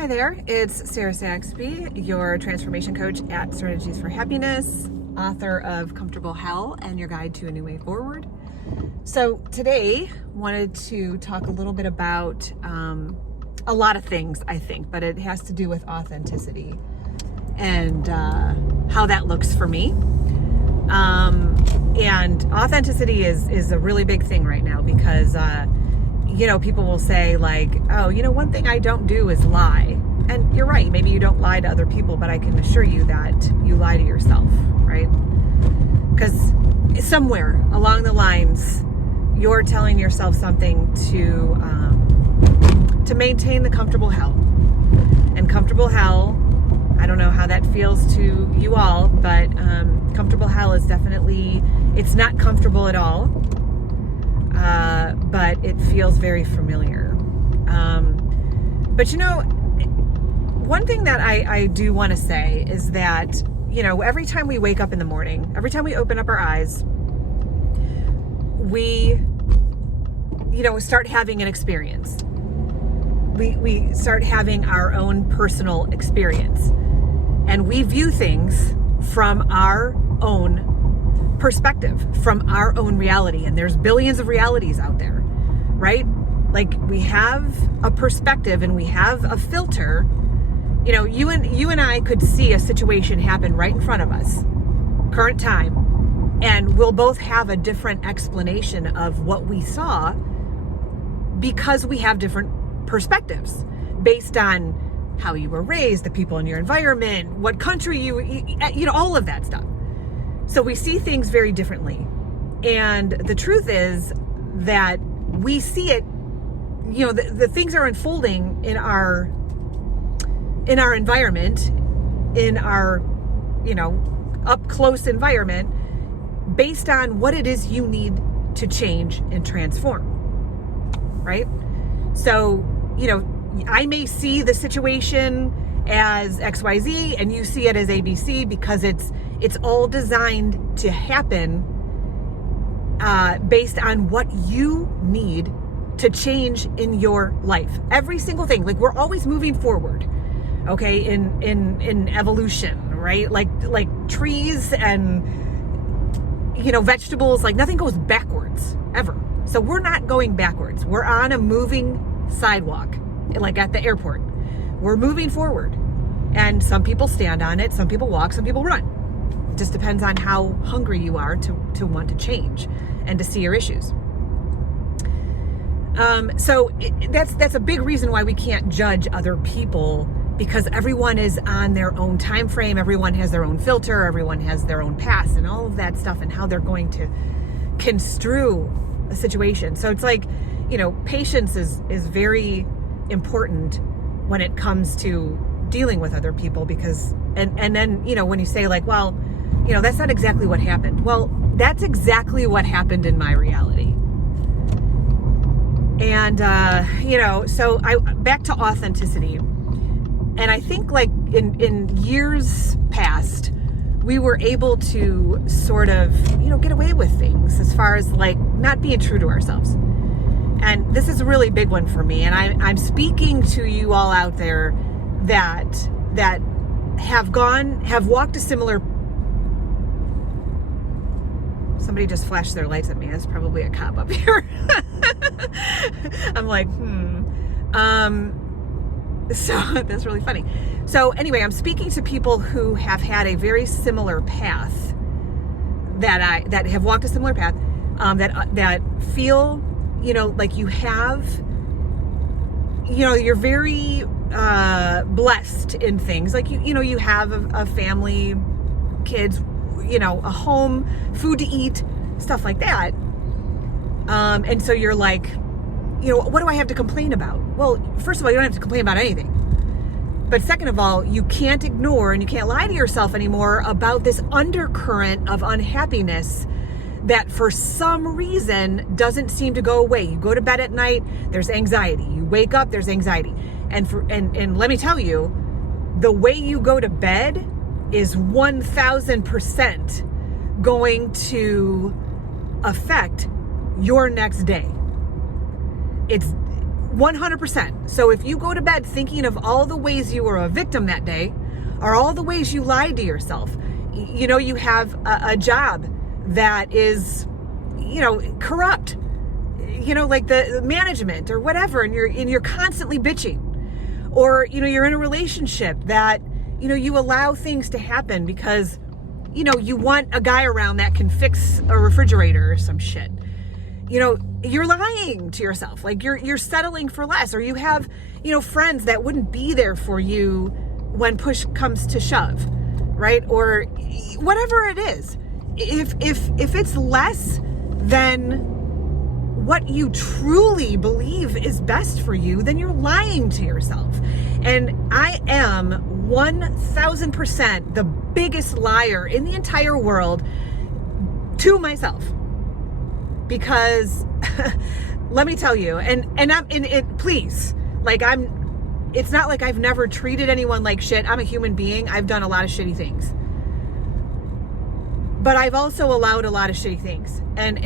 Hi there, it's Sarah Saxby, your transformation coach at Strategies for Happiness, author of Comfortable Hell and Your Guide to a New Way Forward. So today, wanted to talk a little bit about a lot of things, I think, but it has to do with authenticity and how that looks for me. And authenticity is a really big thing right now because people will say like, oh, one thing I don't do is lie. And you're right. Maybe you don't lie to other people, but I can assure you that you lie to yourself, right? Because somewhere along the lines, you're telling yourself something to maintain the comfortable hell. And comfortable hell, I don't know how that feels to you all, but comfortable hell is definitely, it's not comfortable at all. But it feels very familiar. But one thing that I do want to say is that, every time we wake up in the morning, every time we open up our eyes, we, start having an experience. We start having our own personal experience. And we view things from our own perspective, from our own reality. And there's billions of realities out there, right? Like we have a perspective and we have a filter. You and I could see a situation happen right in front of us, current time, and we'll both have a different explanation of what we saw because we have different perspectives based on how you were raised, the people in your environment, what country all of that stuff. So we see things very differently. And the truth is that we see it, the things are unfolding in our environment, in our, up close environment based on what it is you need to change and transform, right? So, I may see the situation as XYZ and you see it as ABC because it's all designed to happen based on what you need to change in your life. Every single thing. Like we're always moving forward, okay, in evolution, right? Like trees and vegetables, like nothing goes backwards ever. So we're not going backwards. We're on a moving sidewalk, like at the airport. We're moving forward. And some people stand on it, some people walk, some people run. It just depends on how hungry you are to want to change and to see your issues. So that's a big reason why we can't judge other people, because everyone is on their own time frame, everyone has their own filter, everyone has their own past and all of that stuff and how they're going to construe a situation. So it's like, patience is very important when it comes to dealing with other people, because and then when you say like, well, that's not exactly what happened. Well, that's exactly what happened in my reality. And so I back to authenticity. And I think like in years past, we were able to sort of get away with things as far as like not being true to ourselves. And this is a really big one for me. And I'm speaking to you all out there that have walked a similar. Somebody just flashed their lights at me. That's probably a cop up here. I'm like, So that's really funny. So anyway, I'm speaking to people who have had a very similar path that have walked a similar path, that feel, like you have, you're very blessed in things like you have a family, kids, a home, food to eat, stuff like that. And so you're like, what do I have to complain about? Well, first of all, you don't have to complain about anything. But second of all, you can't ignore and you can't lie to yourself anymore about this undercurrent of unhappiness that for some reason doesn't seem to go away. You go to bed at night, there's anxiety. You wake up, there's anxiety. And let me tell you, the way you go to bed is 1000% going to affect your next day. It's 100%. So if you go to bed thinking of all the ways you were a victim that day, or all the ways you lied to yourself, you have a job that is, corrupt, like the management or whatever, and you're constantly bitching, or, you're in a relationship that, you allow things to happen because, you want a guy around that can fix a refrigerator or some shit. You're lying to yourself. Like you're settling for less, or you have, friends that wouldn't be there for you when push comes to shove, right? Or whatever it is. If it's less than what you truly believe is best for you, then you're lying to yourself. And I am 1000% the biggest liar in the entire world to myself. Because let me tell you, please, it's not like I've never treated anyone like shit. I'm a human being. I've done a lot of shitty things. But I've also allowed a lot of shitty things. And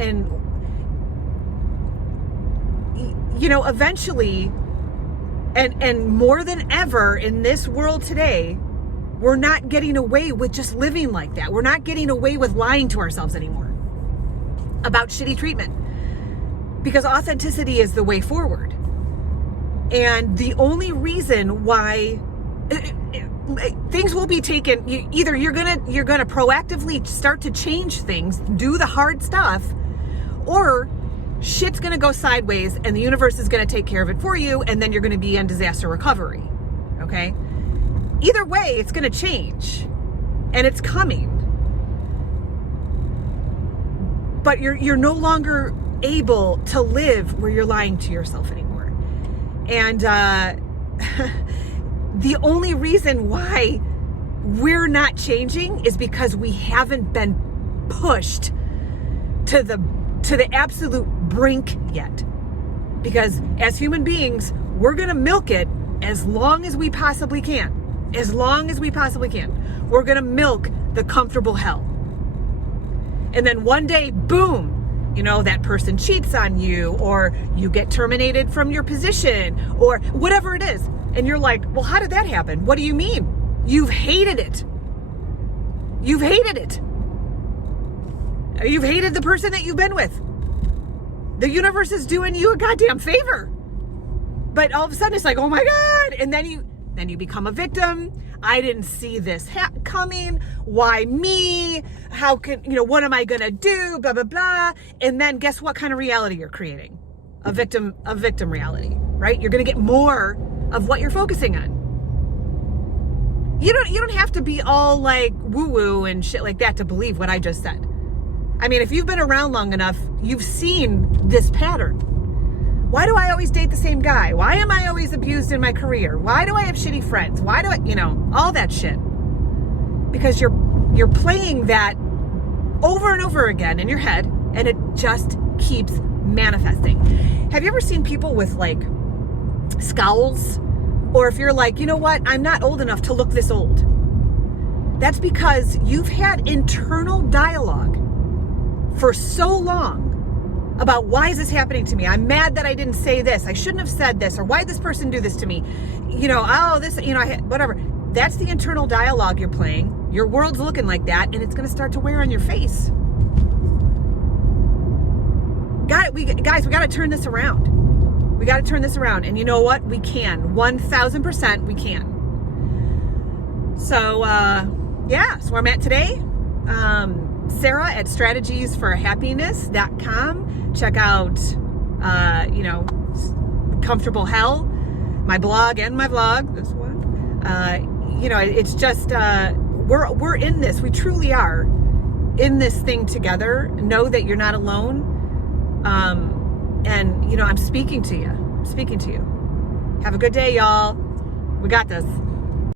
eventually, and more than ever in this world today, we're not getting away with just living like that. We're not getting away with lying to ourselves anymore about shitty treatment, because authenticity is the way forward. And the only reason why things will be taken, either you're gonna proactively start to change things, do the hard stuff, or shit's gonna go sideways and the universe is gonna take care of it for you, and then you're gonna be in disaster recovery. Okay? Either way, it's gonna change, and it's coming. But you're no longer able to live where you're lying to yourself anymore. And the only reason why we're not changing is because we haven't been pushed to the absolute brink yet. Because as human beings, we're gonna milk it as long as we possibly can. As long as we possibly can. We're gonna milk the comfortable hell. And then one day, boom, that person cheats on you, or you get terminated from your position, or whatever it is. And you're like, well, how did that happen? What do you mean? You've hated it. You've hated it. You've hated the person that you've been with. The universe is doing you a goddamn favor. But all of a sudden it's like, oh my God. And then you become a victim. I didn't see this coming. Why me? How can, what am I going to do? Blah, blah, blah. And then guess what kind of reality you're creating? A victim reality, right? You're going to get more of what you're focusing on. You don't have to be all like woo woo and shit like that to believe what I just said. I mean, if you've been around long enough, you've seen this pattern. Why do I always date the same guy? Why am I always abused in my career? Why do I have shitty friends? Why do I, all that shit? Because you're playing that over and over again in your head, and it just keeps manifesting. Have you ever seen people with like scowls? Or if you're like, you know what? I'm not old enough to look this old. That's because you've had internal dialogue for so long about why is this happening to me? I'm mad that I didn't say this. I shouldn't have said this. Or why did this person do this to me? Whatever. That's the internal dialogue you're playing. Your world's looking like that, and it's going to start to wear on your face. We got to turn this around. We got to turn this around. And you know what? We can. 1000% we can. So, so where I'm at today, Sarah at strategiesforhappiness.com. Check out, Comfortable Hell, my blog and my vlog, this one. It's just, we're in this. We truly are in this thing together. Know that you're not alone. And I'm speaking to you. Have a good day, y'all. We got this.